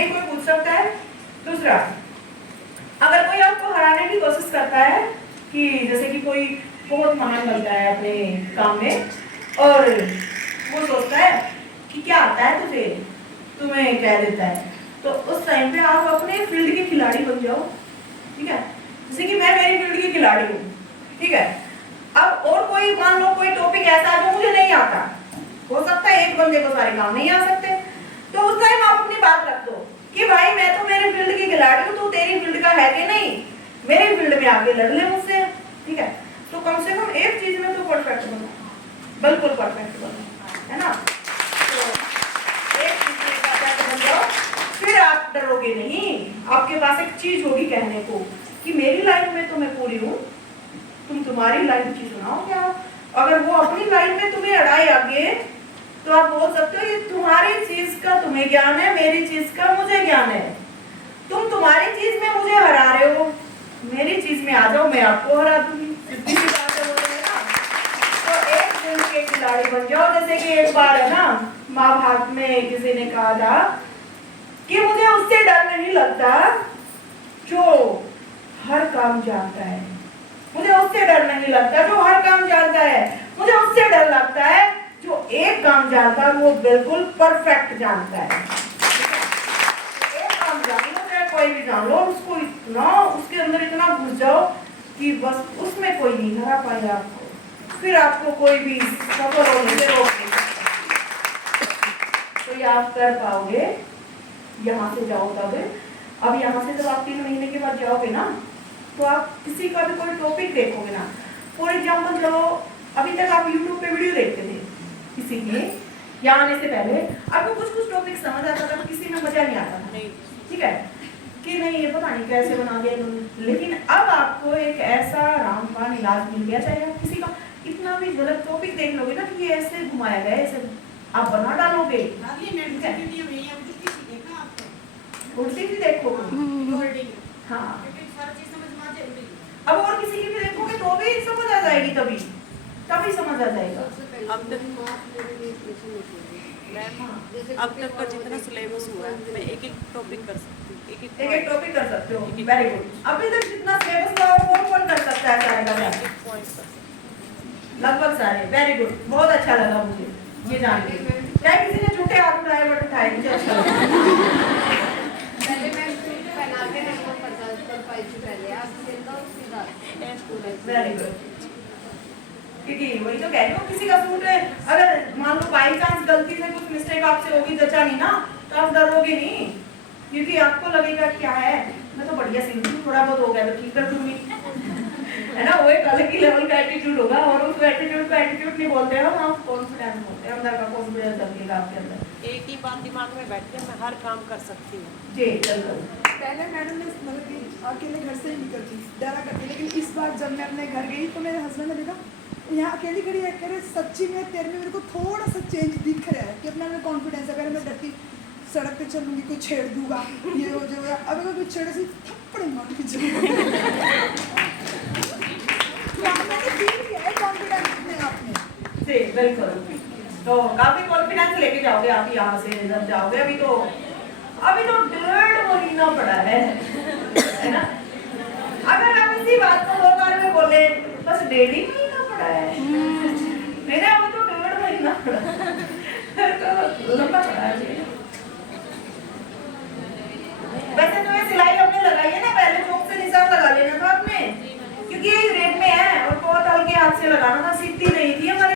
भी कोई पूछ सकता है। दूसरा, अगर कोई आपको हराने की कोशिश करता है कि जैसे कि कोई बहुत महान बनता है अपने काम में और वो सोचता है कि क्या आता है तुझे, तुम्हें कह देता है, तो उस टाइम पे आप अपने फील्ड के खिलाड़ी बन जाओ, ठीक है। जैसे कि मैं मेरी फील्ड की खिलाड़ी हूँ, ठीक है। अब और कोई मान लो कोई टॉपिक ऐसा जो मुझे नहीं आता, हो सकता है एक बंदे को सारे काम नहीं आ सकते, तो उस टाइम आप अपनी बात रख दो कि भाई मैं तो मेरी फील्ड की खिलाड़ी हूँ, तो तेरी फील्ड का है कि नहीं, मेरी फील्ड में आके लड़ ले मुझसे, ठीक है। तो कम से कम एक चीज में तो परफेक्ट बनो, बिल्कुल परफेक्ट बनो, है ना। तो एक चीज में परफेक्ट बन जाओ, फिर आप डरोगे नहीं। आपके पास एक चीज होगी कहने को कि मेरी लाइन में तो मैं पूरी हूँ, तुम तुम्हारी लाइन की सुनाओ क्या। अगर वो अपनी लाइन में तुम्हें अड़ाए आगे, तो आप बोल सकते हो ये तुम्हारी चीज का तुम्हें ज्ञान है, मेरी चीज का मुझे ज्ञान है। तुम तुम्हारी चीज में मुझे हरा रहे हो, मेरी चीज में आ जाओ, मैं आपको हरा दूंगी। सीधी सी बात है, बोल रहे हैं ना। तो एक दिन के खिलाड़ी बन जाओ। जैसे कि एक बार है ना, महाभारत में किसी ने कहा था कि मुझे उससे डर नहीं लगता जो हर काम जानता है, मुझे उससे डर नहीं लगता जो हर काम जानता है, मुझे उससे डर लगता है जो एक काम जानता है, वो बिल्कुल परफेक्ट जानता है। एक काम जान लो, चाहे कोई भी जान लो, उसको इतना उसके अंदर इतना घुस जाओ कि बस उसमें कोई नहीं हरा पाएगा आपको, फिर आपको कोई भी सफल होने से रोक नहीं सकता। तो ये आप कर पाओगे, यहाँ से जाओ तब। अब यहाँ से जब आप 3 महीने के बाद जाओगे ना, तो आप किसी का भी कोई टॉपिक देखोगे ना, फॉर एग्जाम्पल चलो अभी तक आप YouTube पे वीडियो देखते थे किसी के, यहाँ आने से पहले आपको कुछ टॉपिक समझ आता था, किसी में मजा नहीं आता था, ठीक है, कि नहीं ये पता नहीं कैसे बना दिया इन्होंने। लेकिन अब आपको एक ऐसा रामबाण इलाज मिल गया, चाहे आप किसी का इतना भी गलत टॉपिक देख लोगे ना कि ये ऐसे घुमाया गया, ऐसे आप बना डालोगे, उल्टी भी देखोगे, हाँ। अब और किसी की भी देखोगे तो भी समझ आ जाएगी, तभी समझ आ जाएगा। अब तक का जितना सिलेबस हुआ है मैं एक टॉपिक कर सकती हूँ, एक टॉपिक कर सकते हो, वेरी गुड। अभी तक जितना सिलेबस हुआ वो कौन कर सकता है सारे का लगभग सारे, वेरी गुड, बहुत अच्छा लगा मुझे ये जान के। क्या किसी ने झूठे हाथ उठाए, बट उठाए, मुझे अच्छा लगा। वेरी गुड, क्योंकि वही तो कह रही हूँ, किसी का सूट है, अगर मान लो बाई चांस गलती से कुछ मिस्टेक आपसे होगी, जचा नहीं ना, तो आप डरोगे नहीं, क्योंकि आपको लगेगा क्या है, मैं तो बढ़िया सिलती हूँ, थोड़ा बहुत हो गया तो ठीक कर दूंगी, है ना। वो एक अलग ही लेवल का एटीट्यूड होगा, और उस एटीट्यूड को एटीट्यूड नहीं बोलते हम, आप कॉन्फिडेंस बोलते हैं, अंदर का कॉन्फिडेंस रखिएगा आपके अंदर। एक ही बात दिमाग में बैठ के मैं हर काम कर सकती हूँ। जी बिल्कुल। पहले मैडम ने मतलब कि अकेले घर से ही निकलती डरा करती, लेकिन इस बार जब मैं अपने घर गई तो मेरे हस्बैंड ने देखा यहाँ अकेली खड़ी है, कह रहे सच्ची में तेरे में मेरे को थोड़ा सा चेंज दिख रहा है कि अपना में कॉन्फिडेंस, अगर मैं डरती सड़क पे चलूंगी कोई छेड़ दूंगा, ये हो जाएगा, अब अगर कोई छेड़े से थप्पड़ मार के जी बिल्कुल। तो काफी कॉन्फिडेंस लेके जाओगे आप यहाँ से जब जाओगे। अभी तो 1.5 महीना पड़ा है ना। अगर आप इसी बात को 2 बार में बोले बस 1.5 महीना पड़ा है, मेरे अब तो 1.5 महीना पड़ा तो लंबा पड़ा है। वैसे तो ये सिलाई आपने लगाई है ना, पहले चौक से निशान लगा लेना था आपने, क्योंकि ये रेट में है और बहुत हल्के हाथ से लगाना था, सीधी नहीं थी हमारी